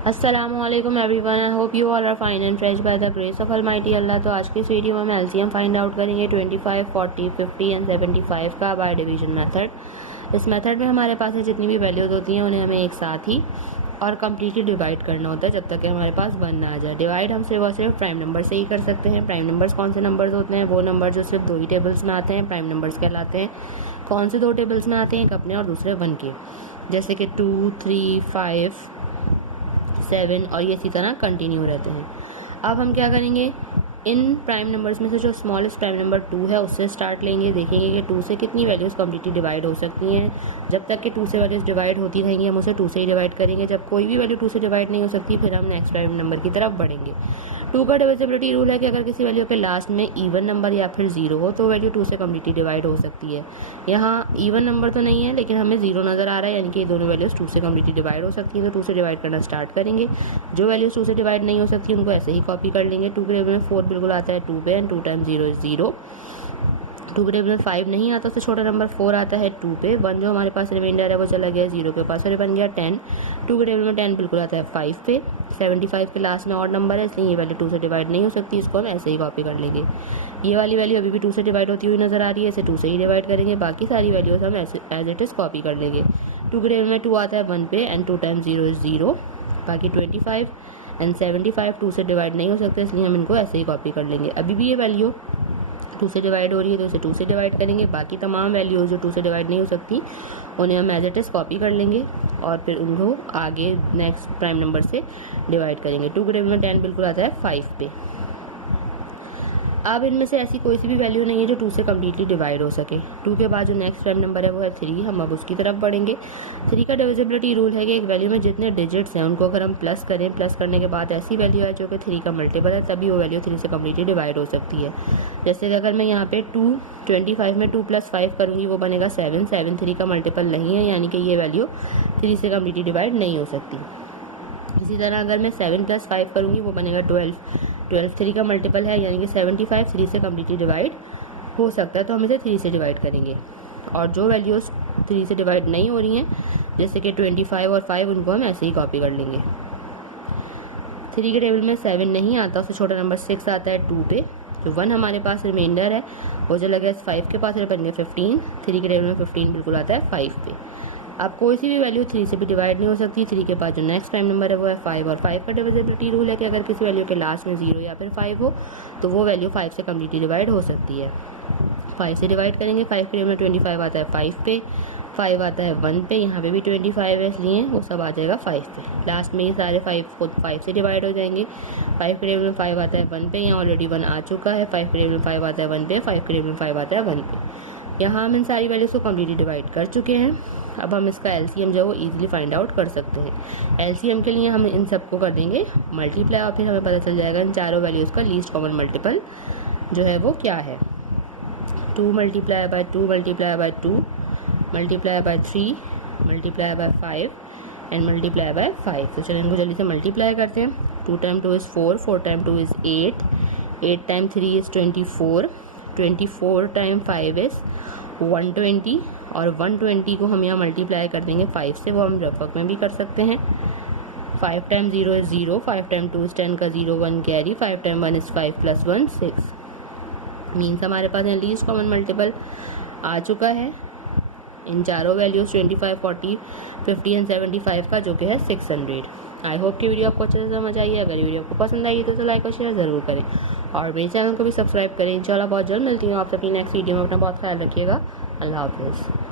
अस्सलामुअलैकुम everyone, I hope you all are fine and fresh by the grace of almighty Allah. तो आज की इस वीडियो में हम एलसीएम फाइंड आउट करेंगे 25, 40, 50 एंड 75 का बाय डिवीजन मेथड। इस मेथड में हमारे पास जितनी भी वैल्यूज होती हैं उन्हें हमें एक साथ ही और कम्प्लीटली डिवाइड करना होता है जब तक कि हमारे पास 1 ना आ जाए। डिवाइड हम सिर्फ और सिर्फ प्राइम नंबर से ही कर सकते हैं। प्राइम नंबर्स कौन से नंबर्स होते हैं? वो नंबर जो सिर्फ 2 ही टेबल्स में आते हैं प्राइम नंबर्स कहलाते हैं। कौन से 2 टेबल्स में आते हैं? एक अपने और दूसरे 1 के, जैसे कि 2, 3, 5, 7 और ये इसी तरह कंटिन्यू रहते हैं। अब हम क्या करेंगे, इन प्राइम नंबर्स में से जो स्मॉलेस्ट प्राइम नंबर 2 है उससे स्टार्ट लेंगे। देखेंगे कि 2 से कितनी वैल्यूज़ कम्प्लीटली डिवाइड हो सकती हैं। जब तक कि 2 से वैल्यूज़ डिवाइड होती रहेंगी हम उसे 2 से ही डिवाइड करेंगे। जब कोई भी वैल्यू 2 से डिवाइड नहीं हो सकती फिर हम नेक्स्ट प्राइम नंबर की तरफ बढ़ेंगे। 2 का डिविजिबिलिटी रूल है कि अगर किसी वैल्यू के लास्ट में इवन नंबर या फिर 0 हो तो वैल्यू 2 से कम्प्लीटली डिवाइड हो सकती है। यहाँ इवन नंबर तो नहीं है लेकिन हमें 0 नज़र आ रहा है, यानी कि ये दोनों वैल्यूज़ 2 से कम्प्लीटली डिवाइड हो सकती हैं। तो 2 से डिवाइड करना स्टार्ट करेंगे। जो वैल्यूज़ 2 से डिवाइड नहीं हो सकती उनको ऐसे ही कॉपी कर लेंगे। 2 के टेबल में 4 बिल्कुल आता है 2 पे, एंड 2 टाइम्स 0 इज़ 0। 2 के टेबल में 5 नहीं आता, उससे छोटा नंबर 4 आता है 2 पे। 1 जो हमारे पास रिमाइंडर है वो चला गया 0 के पास और बन गया 10। 2 के टेबल में 10 बिल्कुल आता है 5 पे। 75 के लास्ट में और नंबर है इसलिए ये वैल्यू 2 से डिवाइड नहीं हो सकती, इसको हम ऐसे ही कॉपी कर लेंगे। ये वाली वैल्यू अभी भी 2 से डिवाइड होती हुई नज़र आ रही है, इसे 2 से ही डिवाइड करेंगे। बाकी सारी वैल्यूज हम ऐसे एज इट इज़ कॉपी कर लेंगे। 2 के टेबल में 2 आता है 1 पे, एंड 2 टाइम्स 0 इज़ 0। बाकी 25 एंड 75 2 से डिवाइड नहीं हो सकते इसलिए हम इनको ऐसे ही कॉपी कर लेंगे। अभी भी ये वैल्यू 2 से डिवाइड हो रही है तो इसे 2 से डिवाइड करेंगे। बाकी तमाम वैल्यूज जो 2 से डिवाइड नहीं हो सकती उन्हें हम एज इट इज़ कॉपी कर लेंगे और फिर उनको आगे नेक्स्ट प्राइम नंबर से डिवाइड करेंगे। 2 के टेबल में 10 बिल्कुल आता है 5 पे। अब इनमें से ऐसी कोई सी भी वैल्यू नहीं है जो 2 से कम्प्लीटली डिवाइड हो सके। 2 के बाद जो नेक्स्ट प्राइम नंबर है वो है 3। हम अब उसकी तरफ बढ़ेंगे। 3 का डिविजिबिलिटी रूल है कि एक वैल्यू में जितने डिजिट्स हैं उनको अगर हम प्लस करें, प्लस करने के बाद ऐसी वैल्यू है जो कि 3 का मल्टीपल है, तभी वो वैल्यू 3 से कम्प्लीटली डिवाइड हो सकती है। जैसे कि अगर मैं यहाँ पे 25 में 2 + 5 करूँगी वो बनेगा 7। 7 3 का मल्टीपल नहीं है, यानी कि ये वैल्यू 3 से कम्प्लीटली डिवाइड नहीं हो सकती। इसी तरह अगर मैं 7 + 5 करूँगी वो बनेगा 12। 12 3 का मल्टीपल है, यानी कि 75 3 से कम्प्लीटली डिवाइड हो सकता है, तो हम इसे 3 से डिवाइड करेंगे। और जो वैल्यूज़ 3 से डिवाइड नहीं हो रही हैं जैसे कि 25 और 5 उनको हम ऐसे ही कॉपी कर लेंगे। 3 के टेबल में 7 नहीं आता, उससे छोटा नंबर 6 आता है 2 पे। जो 1 हमारे पास रिमाइंडर है वो जो लगे 5 के पास बन गया 15। 3 के टेबल में 15 बिल्कुल आता है 5 पे। अब कोई सी भी वैल्यू 3 से भी डिवाइड नहीं हो सकती। 3 के पास जो नेक्स्ट प्राइम नंबर है वो है 5, और 5 का डिविजिबिलिटी रूल है कि अगर किसी वैल्यू के लास्ट में 0 या फिर 5 हो तो वो वैल्यू 5 से कम्प्लीटली डिवाइड हो सकती है। 5 से डिवाइड करेंगे। 5 के में 25 आता है 5 पे, 5 आता है 1 पे, यहाँ पे भी 25 है इसलिए वो सब आ जाएगा 5 पे। लास्ट में ये सारे 5 खुद 5 से डिवाइड हो जाएंगे। 5 के में 5 आता है 1 पे, यहाँ ऑलरेडी 1 आ चुका है। 5 के में 5 आता है 1 पे, 5 के में 5 आता है 1 पे। यहाँ हम इन सारी वैल्यूज़ को कम्प्लीटली डिवाइड कर चुके हैं। अब हम इसका एलसीएम जो है वो ईजिली फाइंड आउट कर सकते हैं। एलसीएम के लिए हम इन सबको कर देंगे मल्टीप्लाई और फिर हमें पता चल जाएगा इन चारों वैल्यूज़ का लीस्ट कॉमन मल्टीपल जो है वो क्या है। 2 × 2 × 2 multiply by 3 multiply by 5 and multiply by 5। तो चलिए इनको जल्दी से मल्टीप्लाई करते हैं। 2 time 2 is 4, 4 time 2 is 8, 8 time 3 is 24, 24 time 5 is 120, और 120 को हम यहाँ मल्टीप्लाई कर देंगे 5 से, वो हम रफक में भी कर सकते हैं। 5 टाइम 0 इज़ 0, 5 टाइम 2 इज़ 10 का 0 1 कैरी, 5 टाइम 1 इज़ 5 + 1 6। मीन्स हमारे पास यहाँ लीस्ट कॉमन मल्टीपल आ चुका है इन चारों वैल्यूज़ 25, 40, 50 एंड 75 का, जो कि है 600। आई होप कि वीडियो आपको अच्छे से समझ आई है। अगर वीडियो आपको पसंद आई तो लाइक और शेयर ज़रूर करें और मेरे चैनल को भी सब्सक्राइब करें। इंशाल्लाह बहुत जल्द मिलती हूँ आप अपनी नेक्स्ट वीडियो में। अपना बहुत ख्याल रखिएगा। अल्लाह हाफ़िज़।